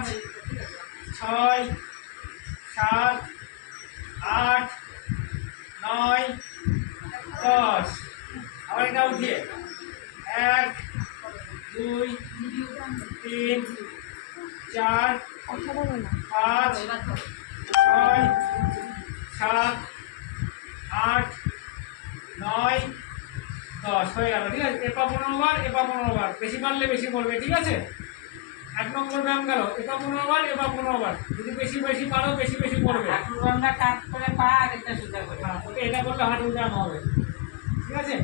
5 6 7 8 9 10 আবার এটা উঠিয়ে 1 2 3 4 5 6 7 8 9 10 হয়ে গেল। ঠিক আছে, এপা 15 বার, এপা 15 বার, বেশি পারলে বেশি পড়বে। ঠিক আছে, 1 নম্বর ব্যায়াম গেল, এপা 15 বার, এপা 15 বার, যদি বেশি বেশি পারো বেশি বেশি পড়বে। আমরা কাজ করে পা আর এটা সোজা করে, ওকে, এটা করলে হাঁটু ব্যায়াম হবে। ঠিক আছে,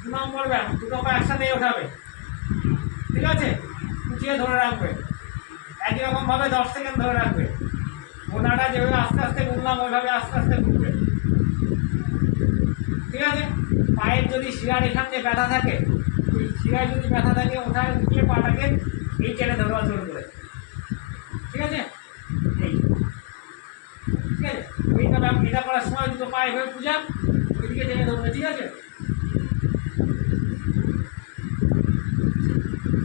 2 নম্বর ব্যায়াম, দুটো পা একসাথে ওঠাবে। ঠিক আছে, উঠিয়ে ধরে রাখবে, একই রকম ভাবে 10 সেকেন্ড ধরে রাখবে। গোনাটা যেভাবে আস্তে আস্তে গুনলাম ওইভাবে আস্তে আস্তে ঘুরবে। ঠিক আছে, পায়ের যদি শিরার এখান দিয়ে ব্যথা থাকে, ওই শিরায় যদি ব্যথা থাকে ওঠায় উঠিয়ে পাটাকে এই টেনে ধরবা জোর করে। ঠিক আছে, এই ঠিক আছে, এইটা এটা করার সময় দুটো পা এভাবে পূজা ওইদিকে টেনে ধরবে। ঠিক আছে,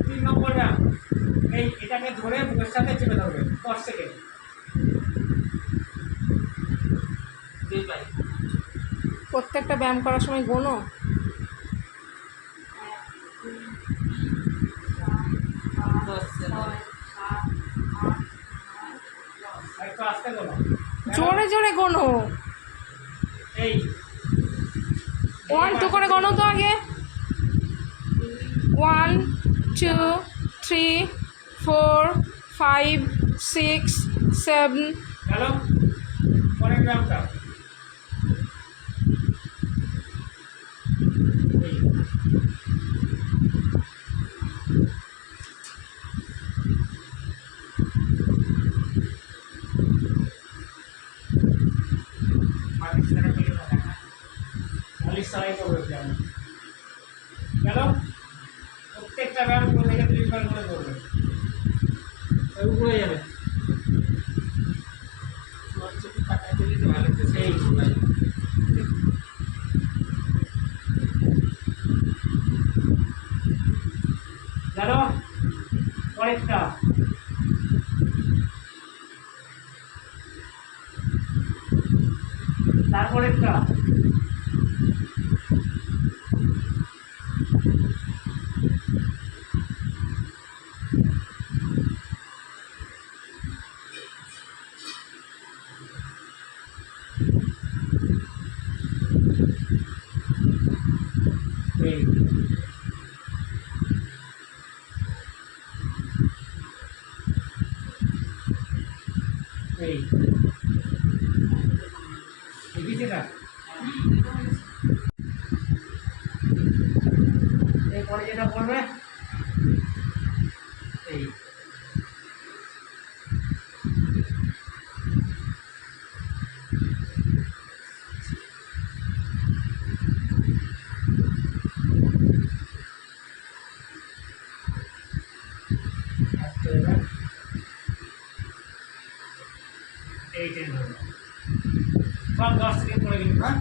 3 নম্বর ব্যায়াম, এই এটাকে ধরে বুকের সাথে চেপে ধরবে 10 সেকেন্ড। প্রত্যেকটা ব্যায়াম করার সময় গোনো। একটু আস্তে গোনো, জোরে জোরে গোনো। এই 1 2 করে গোনো তো আগে। 1 2 3 4 5 6 7। গেল। পরের ব্যায়ামটা এই মালিশ ছাড়াই করবে ব্যায়াম। গেল। প্রত্যেকটা ব্যায়াম করে থেকে 3 বার করে করবে, ওই উপরে যাবে। এই গেল। পরেরটা তারপরেরটা এই এই বুঝেছে না? এরপরে যেটা করবে এই এই টেন ধরবে, সব 10 সেকেন্ড করে কিন্তু। হ্যাঁ,